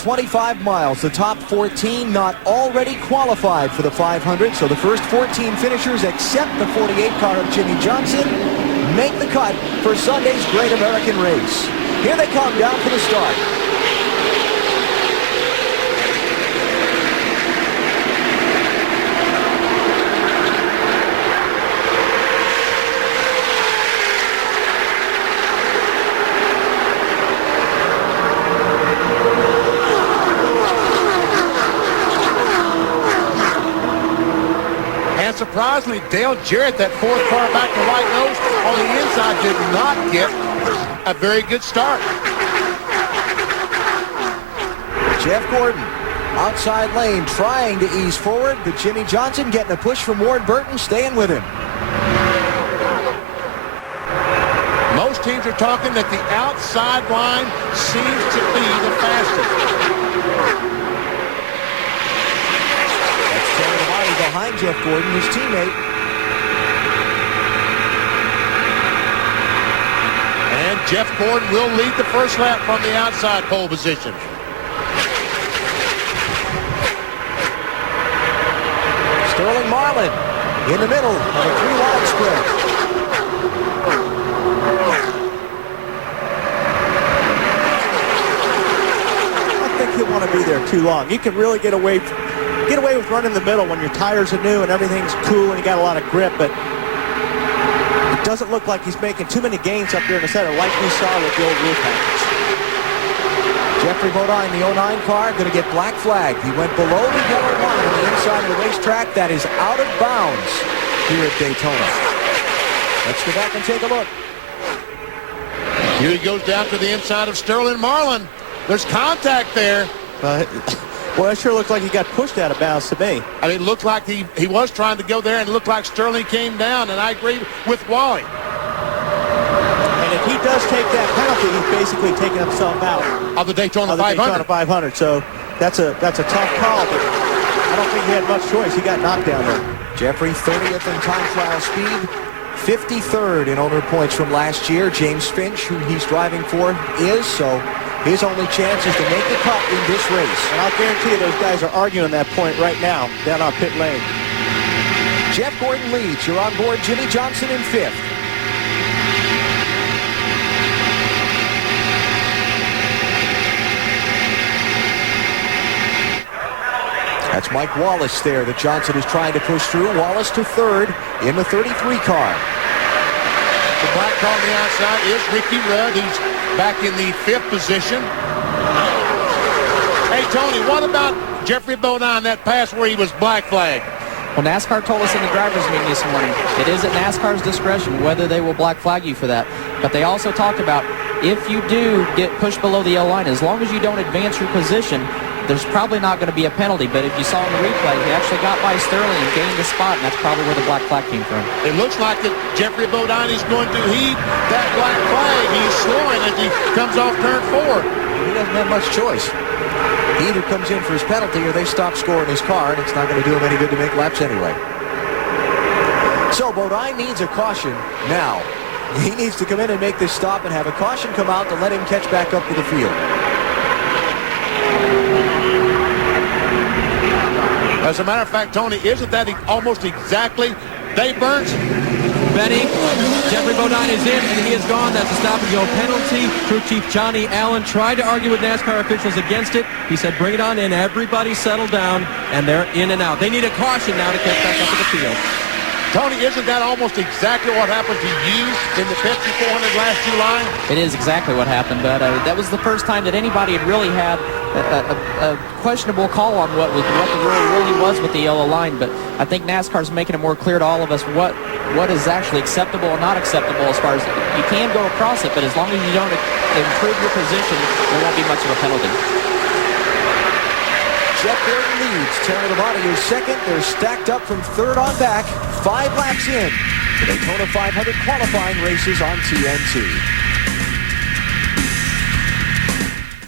25 miles. The top 14 not already qualified for the 500, so the first 14 finishers except the 48 car of Jimmy Johnson make the cut for Sunday's Great American Race. Here they come down for the start. Surprisingly, Dale Jarrett, that fourth car back to white nose on the inside, did not get a very good start. Jeff Gordon, outside lane, trying to ease forward, but Jimmy Johnson getting a push from Ward Burton, staying with him. Most teams are talking that the outside line seems to be the fastest. Behind Jeff Gordon, his teammate. And Jeff Gordon will lead the first lap from the outside pole position. Sterling Marlin in the middle of a three-wide spread. I think he'll want to be there too long. You can really get away with running the middle when your tires are new and everything's cool and you got a lot of grip, but it doesn't look like he's making too many gains up there in the center like we saw with the old rule package. Geoffrey Bodine, the 09 car, going to get black flagged. He went below the yellow line on the inside of the racetrack. That is out of bounds here at Daytona. Let's go back and take a look. Here he goes down to the inside of Sterling Marlin. There's contact there. Well, it sure looked like he got pushed out of bounds to me. I mean, it looked like he was trying to go there, and it looked like Sterling came down, and I agree with Wally. And if he does take that penalty, he's basically taking himself out of the Daytona 500. Daytona 500. So that's a tough call, but I don't think he had much choice. He got knocked down there. Jeffrey 30th in time trial speed, 53rd in owner points from last year. James Finch, who he's driving for, is so. His only chance is to make the cut in this race. And I'll guarantee you those guys are arguing that point right now down on pit lane. Jeff Gordon leads. You're on board Jimmy Johnson in 5th. That's Mike Wallace there that Johnson is trying to push through. Wallace to 3rd in the 33 car. The black car on the outside is Ricky Rudd. He's back in the 5th position. Hey, Tony, what about Geoffrey Bodine, that pass where he was black flagged? Well, NASCAR told us in the driver's meeting this morning, it is at NASCAR's discretion whether they will black flag you for that. But they also talked about if you do get pushed below the yellow line, as long as you don't advance your position, there's probably not going to be a penalty. But if you saw in the replay, he actually got by Sterling and gained the spot, and that's probably where the black flag came from. It looks like that Geoffrey Bodine is going to heed that black flag. He's slowing as he comes off turn 4. He doesn't have much choice. He either comes in for his penalty or they stop scoring his car, and it's not going to do him any good to make laps anyway. So Bodine needs a caution now. He needs to come in and make this stop and have a caution come out to let him catch back up to the field. As a matter of fact, Tony, isn't that almost exactly Dave Burns? Benny, Geoffrey Bodine is in, and he is gone. That's a stop-and-go penalty. Crew Chief Johnny Allen tried to argue with NASCAR officials against it. He said, bring it on in. Everybody settle down, and they're in and out. They need a caution now to catch back up to the field. Tony, isn't that almost exactly what happened to you in the Pepsi 400 last July? It is exactly what happened, but that was the first time that anybody had really had a questionable call on what the rule really was with the yellow line. But I think NASCAR's making it more clear to all of us what is actually acceptable and not acceptable as far as you can go across it, but as long as you don't improve your position, there won't be much of a penalty. Jeff Gordon leads. Terry Labonte is 2nd. They're stacked up from 3rd on back. 5 laps in. The Daytona 500 qualifying races on TNT.